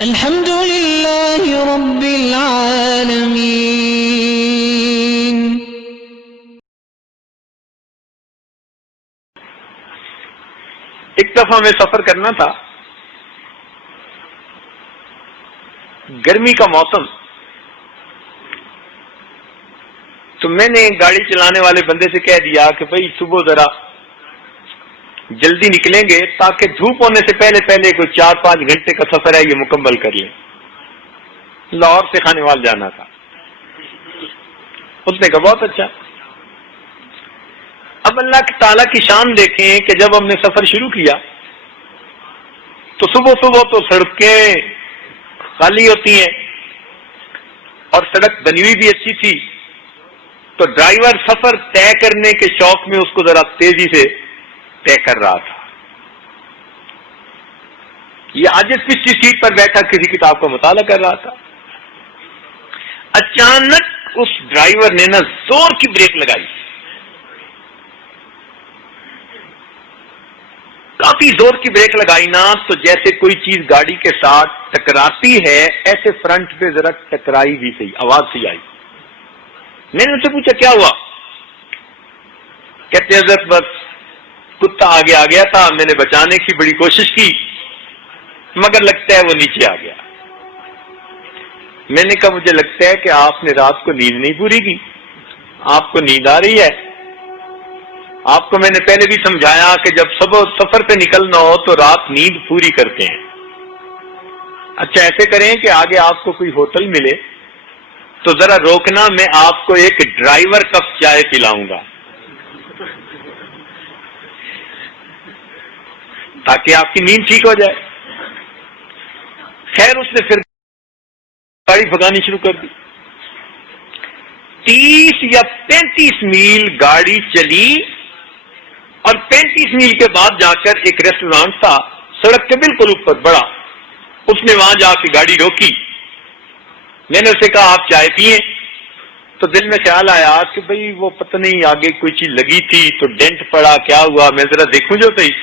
الحمد للہ رب العالمین۔ ایک دفعہ میں سفر کرنا تھا، گرمی کا موسم، تو میں نے گاڑی چلانے والے بندے سے کہہ دیا کہ بھائی صبح ذرا جلدی نکلیں گے تاکہ دھوپ ہونے سے پہلے پہلے کوئی 4-5 گھنٹے کا سفر ہے یہ مکمل کر لیں۔ لاہور سے خانیوال جانا تھا۔ اس نے کہا بہت اچھا۔ اب اللہ تعالیٰ کی شان دیکھیں کہ جب ہم نے سفر شروع کیا تو صبح صبح تو سڑکیں خالی ہوتی ہیں اور سڑک بنی ہوئی بھی اچھی تھی، تو ڈرائیور سفر طے کرنے کے شوق میں اس کو ذرا تیزی سے طے کر رہا تھا۔ یہ عاجز پچھلی سیٹ پر بیٹھا کسی کتاب کا مطالعہ کر رہا تھا۔ اچانک اس ڈرائیور نے زور کی بریک لگائی، کافی زور کی بریک لگائی تو جیسے کوئی چیز گاڑی کے ساتھ ٹکراتی ہے ایسے فرنٹ پہ ذرا ٹکرائی بھی صحیح، آواز سی آئی۔ میں نے ان سے پوچھا کیا ہوا؟ کہتے حضرت بس کتا آگے آ گیا تھا، میں نے بچانے کی بڑی کوشش کی مگر لگتا ہے وہ نیچے آ گیا۔ میں نے کہا مجھے لگتا ہے کہ آپ نے رات کو نیند نہیں پوری کی، آپ کو نیند آ رہی ہے۔ آپ کو میں نے پہلے بھی سمجھایا کہ جب سفر پہ نکلنا ہو تو رات نیند پوری کرتے ہیں۔ اچھا ایسے کریں کہ آگے آپ کو کوئی ہوٹل ملے تو ذرا روکنا، میں آپ کو ایک ڈرائیور کپ چائے پلاؤں گا تاکہ آپ کی نیند ٹھیک ہو جائے۔ خیر اس نے پھر گاڑی بھگانی شروع کر دی۔ 30 یا 35 میل گاڑی چلی اور 35 میل کے بعد جا کر ایک ریسٹورانٹ تھا سڑک کے بالکل اوپر بڑا، اس نے وہاں جا کے گاڑی روکی۔ میں نے اسے کہا آپ چائے پیئیں، تو دل میں خیال آیا کہ بھئی وہ پتہ نہیں آگے کوئی چیز لگی تھی تو ڈینٹ پڑا، کیا ہوا میں ذرا دیکھوں جو صحیح۔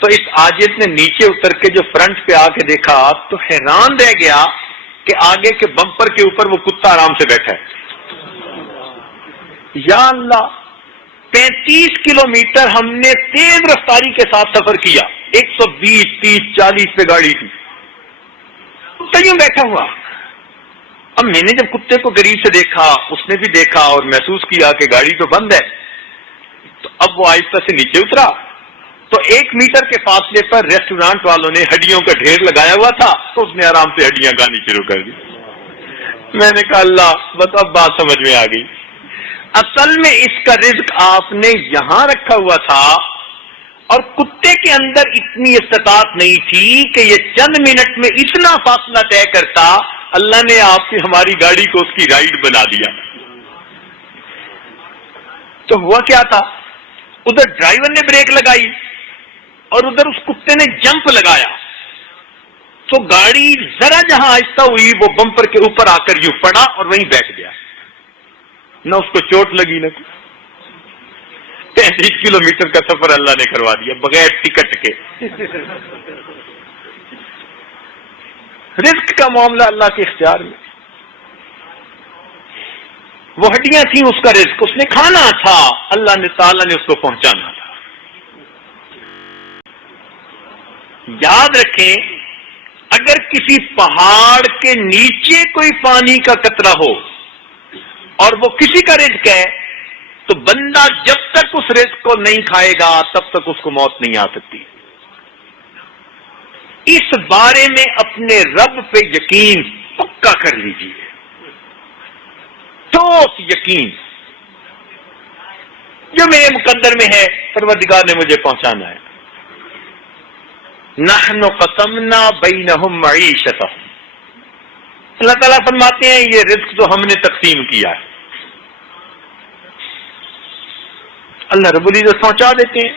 تو اس عاجز نے نیچے اتر کے جو فرنٹ پہ آ کے دیکھا تو حیران رہ گیا کہ آگے کے بمپر کے اوپر وہ کتا آرام سے بیٹھا ہے۔ یا اللہ، 35 کلومیٹر ہم نے تیز رفتاری کے ساتھ سفر کیا، 120 30 40 پہ گاڑی تھی، کتا یوں بیٹھا ہوا۔ اب میں نے جب کتے کو قریب سے دیکھا، اس نے بھی دیکھا اور محسوس کیا کہ گاڑی تو بند ہے، تو اب وہ آہستہ سے نیچے اترا تو 1 میٹر کے فاصلے پر ریسٹورانٹ والوں نے ہڈیوں کا ڈھیر لگایا ہوا تھا تو اس نے آرام سے ہڈیاں کھانی شروع کر دی۔ میں نے کہا اللہ بس اب بات سمجھ میں آ گئی، اصل میں اس کا رزق آپ نے یہاں رکھا ہوا تھا اور کتے کے اندر اتنی استطاعت نہیں تھی کہ یہ چند منٹ میں اتنا فاصلہ طے کرتا۔ اللہ نے آپ سے ہماری گاڑی کو اس کی رائڈ بنا دیا۔ تو ہوا کیا تھا، ادھر ڈرائیور نے بریک لگائی اور ادھر اس کتے نے جمپ لگایا، تو گاڑی ذرا جہاں آہستہ ہوئی وہ بمپر کے اوپر آ کر یوں پڑا اور وہیں بیٹھ گیا، نہ اس کو چوٹ لگی نہ کچھ۔ 35 کلومیٹر کا سفر اللہ نے کروا دیا بغیر ٹکٹ کے۔ رزق کا معاملہ اللہ کے اختیار میں، وہ ہڈیاں تھیں اس کا رزق، اس نے کھانا تھا، اللہ نے تعالیٰ نے اس کو پہنچانا تھا۔ یاد رکھیں اگر کسی پہاڑ کے نیچے کوئی پانی کا قطرہ ہو اور وہ کسی کا رزق ہے تو بندہ جب تک اس رزق کو نہیں کھائے گا تب تک اس کو موت نہیں آ سکتی۔ اس بارے میں اپنے رب پہ یقین پکا کر لیجیے، ٹھوس یقین، جو میرے مقدر میں ہے پروردگار نے مجھے پہنچانا ہے۔ نحن قسمنا بینہم معیشتہم، اللہ تعالیٰ فرماتے ہیں یہ رزق جو ہم نے تقسیم کیا ہے، اللہ رب العزت پہنچا دیتے ہیں۔